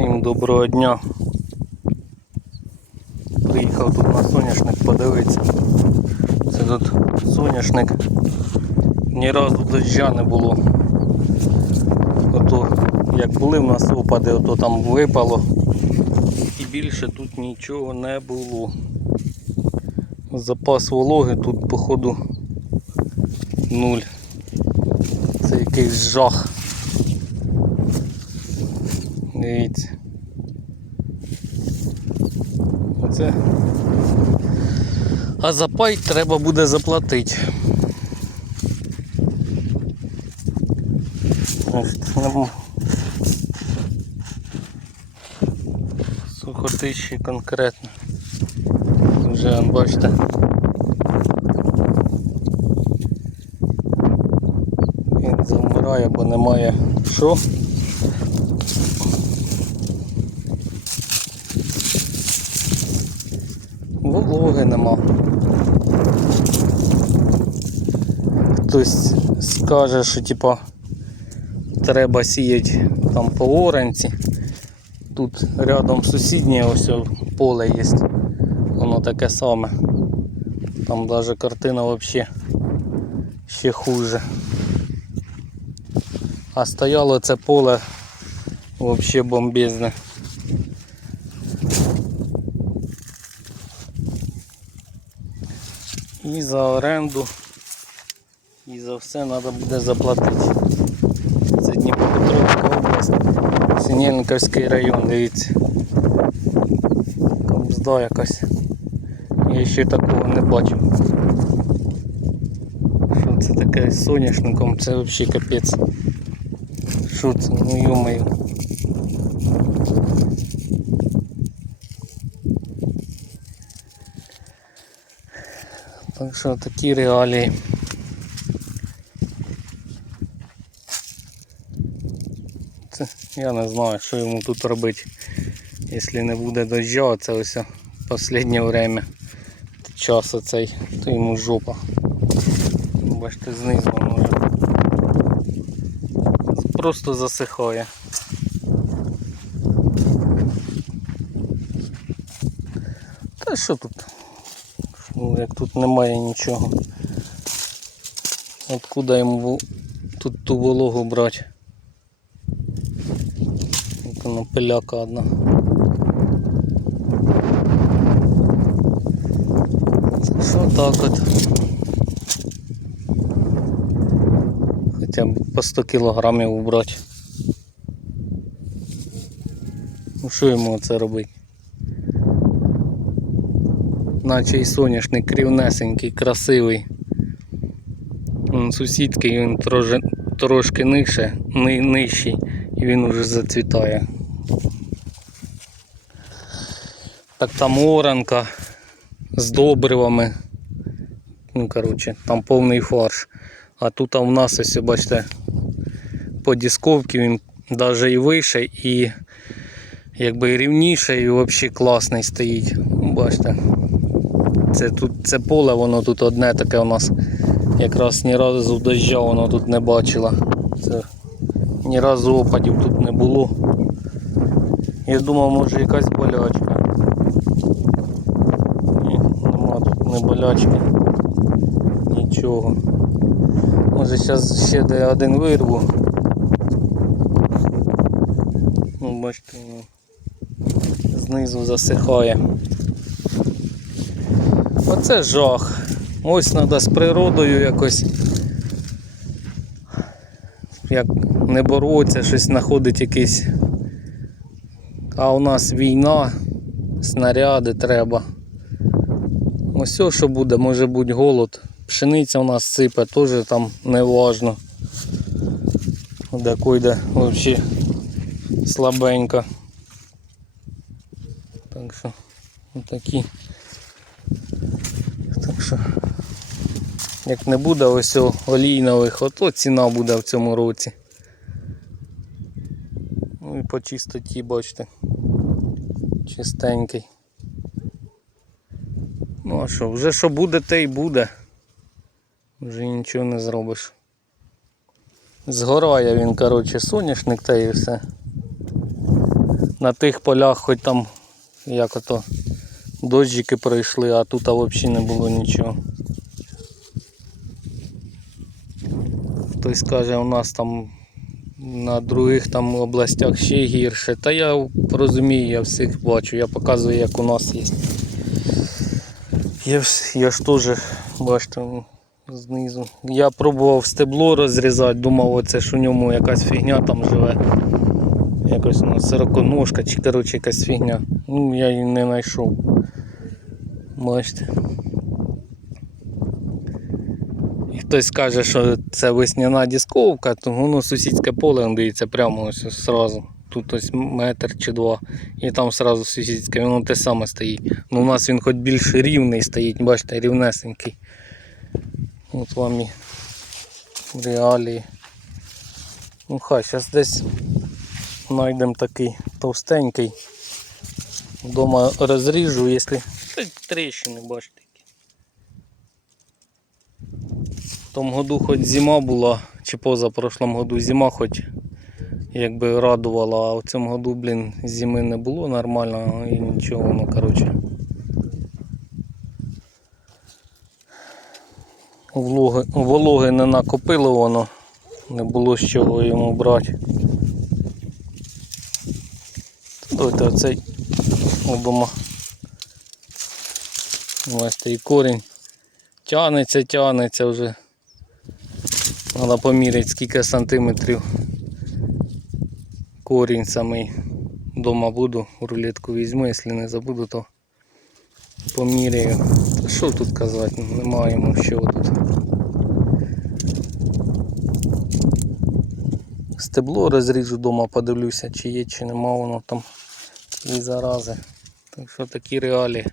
Всім доброго дня. Приїхав тут на соняшник подивитися. Це тут соняшник. Ні разу доща не було. Ото як були в нас опади, ото там випало. І більше тут нічого не було. Запас вологи тут походу нуль. Це якийсь жах. Дивіться. Оце. А за пай треба буде заплатити. Сухотищі конкретно. Вже бачите. Він завмирає, бо немає що. Нема. Хтось скаже, що типа треба сіяти там по оранці. Тут рядом сусіднє ось поле є. Воно таке саме. Там навіть картина взагалі ще хуже. А стояло це поле взагалі бомбезне. І за оренду, і за все треба буде заплатити. Це Дніпропетровська область, Синельниковський район, дивіться. Камзда якась. Я ще такого не бачив. Що це таке з соняшником? Це взагалі капець. Що це? Ну йомаю. Так що такі реалії. Це, я не знаю, що йому тут робити. Якщо не буде дождя, це ось останнє время час оцей, то йому жопа. Бачите, знизу воно вже просто засихає. Та що тут? Як тут немає нічого. Откуда йому тут ту вологу брати? Як воно пиляка одна. Що так от? Хоча б по 100 кілограмів убрати. Ну що йому це робити? Наче і соняшник рівнесенький, красивий. Сусідки він трошки, трошки нижче, ни, нижчий і він уже зацвітає. Так там оранка з добривами. Ну, коротше, там повний фарш. А тут в нас ось, бачите, по дисковці він навіть і вище, і якби і рівніше, і взагалі класний стоїть. Бачите. Це тут це поле, воно тут одне таке у нас якраз ні разу дождя воно тут не бачило. Це ні разу опадів тут не було. Я думав, може якась болячка. Ні, нема тут не болячки. Нічого. Може зараз ще де один вирву. Ну, бачите, знизу засихає. Оце жах. Ось треба з природою якось як не боротися, щось знаходить якийсь. А у нас війна, снаряди треба. Ось все, що буде, може бути голод. Пшениця у нас сипе, теж там не важно. Де койде взагалі слабенько. Так що отакі. Що, як не буде ось олійнових, ото ціна буде в цьому році. Ну і по чистоті, бачите. Чистенький. Ну а що, вже що буде, те й буде. Вже нічого не зробиш. Згорає він, коротше, соняшник та і все. на тих полях хоч там як ото дощики пройшли, а тут взагалі не було нічого. Хтось каже, у нас там на других там областях ще гірше. Та я розумію, я всіх бачу, я показую, як у нас є. Я, ж- я ж теж, бачите, ну, знизу. Я пробував стебло розрізати, думав, оце ж у ньому якась фігня там живе. Якось у нас сороконожка чи коротше якась фігня. Ну, я її не знайшов. Бачите. І хтось каже, що це весняна дисковка, то воно сусідське поле дивіться прямо ось зразу. Тут ось метр чи два. І там зразу сусідське, воно те саме стоїть. Ну у нас він хоч більш рівний стоїть, бачите, рівнесенький. От вам і реалії. Ну хай, зараз десь знайдемо такий товстенький. Дома розріжу, якщо. Тріщини, бачите. В тому году хоч зима була, чи позапрошлому году зима хоч якби радувала, а в цьому году, блін, зими не було нормально і нічого, ну коротше. Вологи, вологи не накопило воно, не було з чого йому брати. Давайте оцей обома. Бачите, і корінь тянеться, тянеться вже. Треба поміряти скільки сантиметрів корінь самий. Дома буду, рулетку візьму, якщо не забуду, то поміряю. Та що тут казати, немає йому що тут. Стебло розріжу вдома, подивлюся, чи є, чи нема воно там і зарази. Так що такі реалії.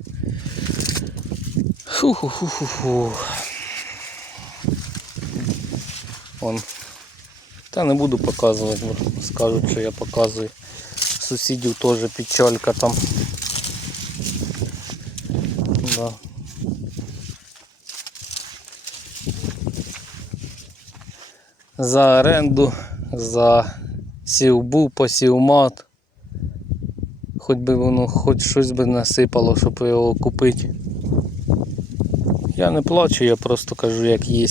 Фу-ху-ху-ху-ху. Вон. Та не буду показувати, бо скажуть, що я показую. Сусідів теж печалька там. Да. За оренду, за сівбу, посівмат. Хоч би воно хоч щось би насипало, щоб його купити. Я не плачу, я просто кажу, як є.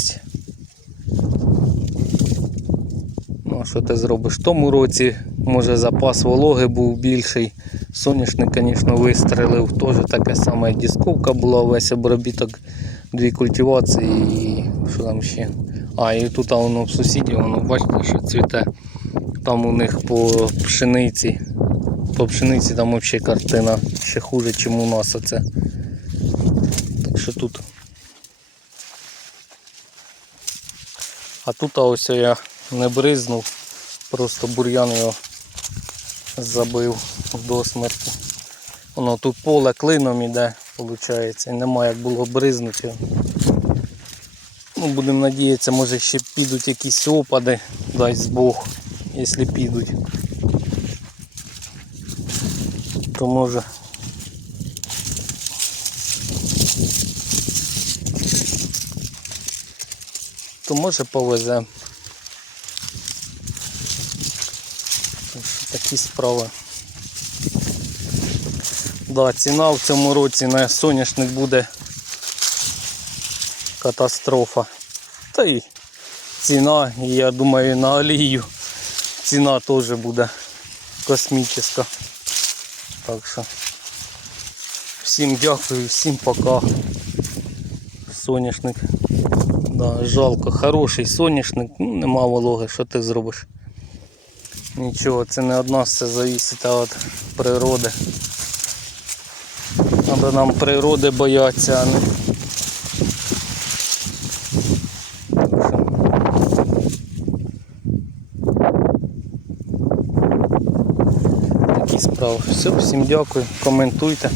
Ну, що ти зробиш? В тому році, може, запас вологи був більший. Соняшник, звісно, вистрелив. Теж таке саме дисковка була, весь обробіток, дві культивації і що там ще. А, і тут а воно в сусідів, воно бачите, що цвіте. Там у них по пшениці. По пшениці там взагалі картина ще хуже, ніж у нас оце. Так що тут. А тут ось я не бризнув, просто бур'ян його забив до смерті. Воно тут поле клином іде, виходить, і немає як було бризнути. Ну, будемо надіятися, може ще підуть якісь опади, дасть Бог, якщо підуть. То може. То може повеземо. Так Такі справи. Да, ціна в цьому році на соняшник буде катастрофа. Та й ціна, і я думаю, на олію ціна теж буде космічна. Так що всім дякую, всім пока. Соняшник. Да, жалко, хороший соняшник, ну нема вологи, що ти зробиш? Нічого, це не од нас, це залежить від природи. Треба нам природи боятися, а не. Такі справи. Все, всім дякую, коментуйте.